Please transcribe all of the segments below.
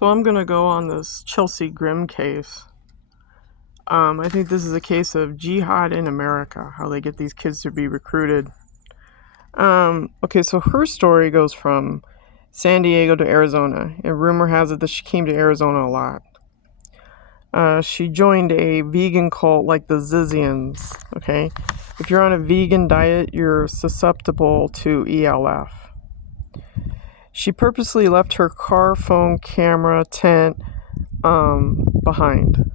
So I'm going to go on this Chelsea Grimm case. I think this is a case of jihad in America, how they get these kids to be recruited. Okay, so her story goes from San Diego to Arizona, and rumor has it that she came to Arizona a lot. She joined a vegan cult like the Zizians, okay? If you're on a vegan diet, you're susceptible to ELF. She purposely left her car, phone, camera, tent behind.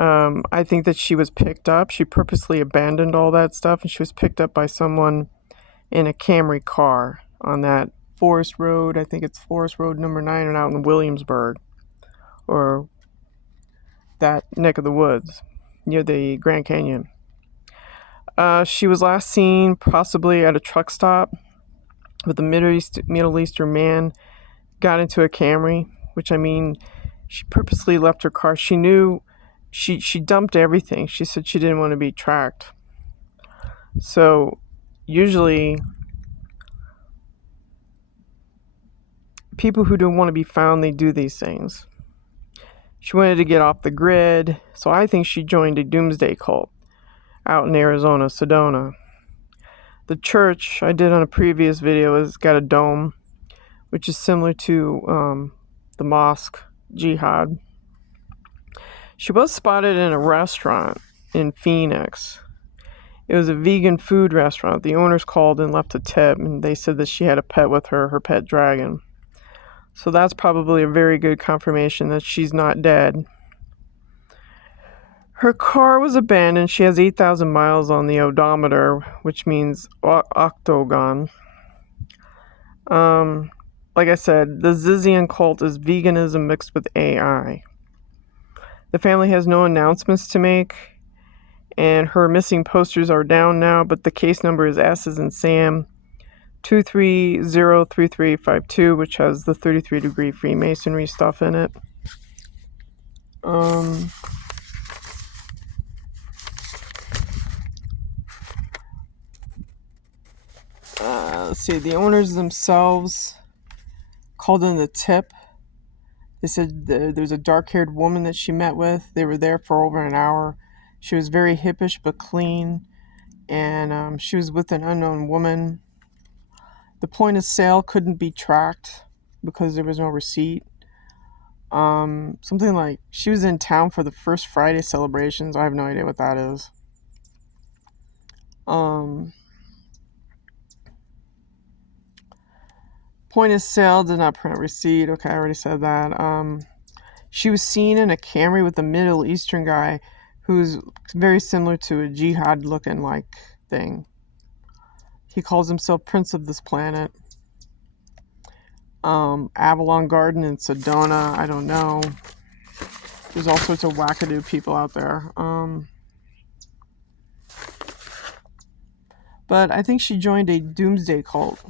I think that she was picked up. She purposely abandoned all that stuff, and she was picked up by someone in a Camry car on that Forest Road. I think it's Forest Road number 9 and out in Williamsburg, or that neck of the woods near the Grand Canyon. She was last seen possibly at a truck stop with a Middle Eastern man, got into a Camry, which, I mean, she purposely left her car. She knew she dumped everything. She said she didn't want to be tracked. So usually people who don't want to be found, they do these things. She wanted to get off the grid, so I think she joined a doomsday cult out in Arizona, Sedona. The church I did on a previous video has got a dome, which is similar to the mosque jihad. She was spotted in a restaurant in Phoenix. It was a vegan food restaurant. The owners called and left a tip, and they said that she had a pet with her, her pet dragon. So that's probably a very good confirmation that she's not dead. Her car was abandoned. She has 8,000 miles on the odometer, which means octagon. Like I said, the Zizian cult is veganism mixed with AI. The family has no announcements to make, and her missing posters are down now, but the case number is S as in Sam 2303352, which has the 33-degree Freemasonry stuff in it. Let's see, the owners themselves called in the tip. They said there's a dark-haired woman that she met with. They were there for over an hour. She was very hippish but clean, and she was with an unknown woman. The point of sale couldn't be tracked because there was no receipt. Something like she was in town for the first Friday celebrations. I have no idea what that is. Point of sale did not print receipt. Okay, I already said that. She was seen in a Camry with a Middle Eastern guy who's very similar to a jihad looking like thing. He calls himself Prince of this planet. Avalon Garden in Sedona, I don't know. There's all sorts of wackadoo people out there. But I think she joined a doomsday cult.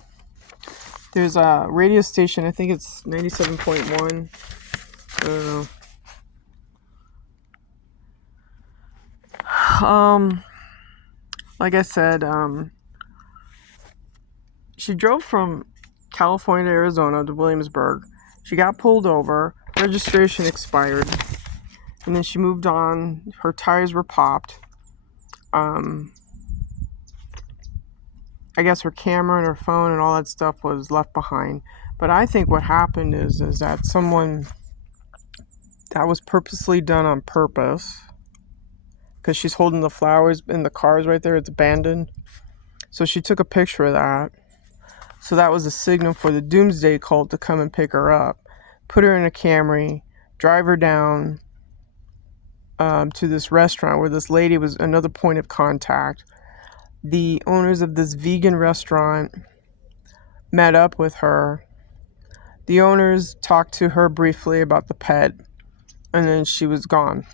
There's a radio station, I think it's 97.1. I don't know. Like I said, she drove from California to Arizona to Williamsburg. She got pulled over, registration expired, and then she moved on. Her tires were popped. I guess her camera and her phone and all that stuff was left behind. But I think what happened is that someone that was purposely done on purpose, because she's holding the flowers in the cars right there. It's abandoned. So she took a picture of that. So that was a signal for the doomsday cult to come and pick her up, put her in a Camry, drive her down to this restaurant where this lady was another point of contact. The owners of this vegan restaurant met up with her. The owners talked to her briefly about the pet, and then she was gone.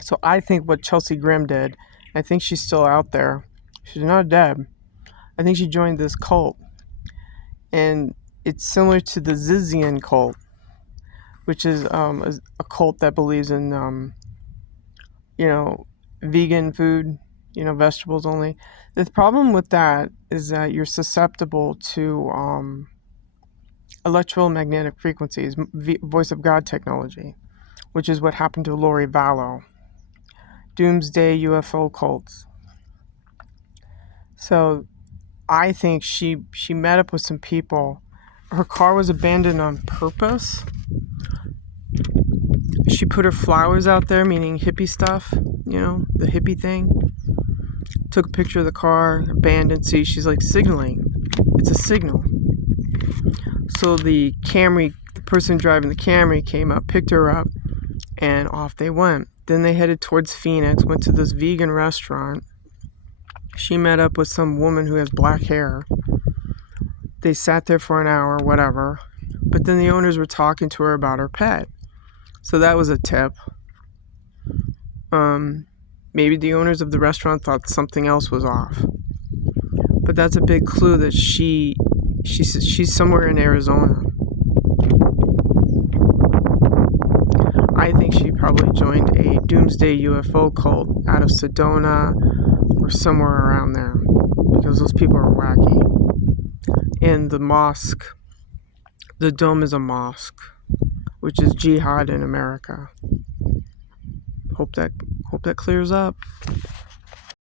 So I think what Chelsea Grimm did, I think she's still out there. She's not dead. I think she joined this cult. And it's similar to the Zizian cult, which is a cult that believes in, vegan food, vegetables only. The problem with that is that you're susceptible to electromagnetic frequencies, voice of God technology, which is what happened to Lori Vallow. Doomsday UFO cults. So I think she met up with some people. Her car was abandoned on purpose. She put her flowers out there, meaning hippie stuff, the hippie thing. Took a picture of the car, abandoned. See, she's like signaling. It's a signal. So the person driving the Camry came up, picked her up, and off they went. Then they headed towards Phoenix, went to this vegan restaurant. She met up with some woman who has black hair. They sat there for an hour, whatever. But then the owners were talking to her about her pet. So that was a tip. Maybe the owners of the restaurant thought something else was off. But that's a big clue that she's somewhere in Arizona. I think she probably joined a doomsday UFO cult out of Sedona or somewhere around there, because those people are wacky. And the mosque, the dome is a mosque, which is jihad in America. Hope that clears up.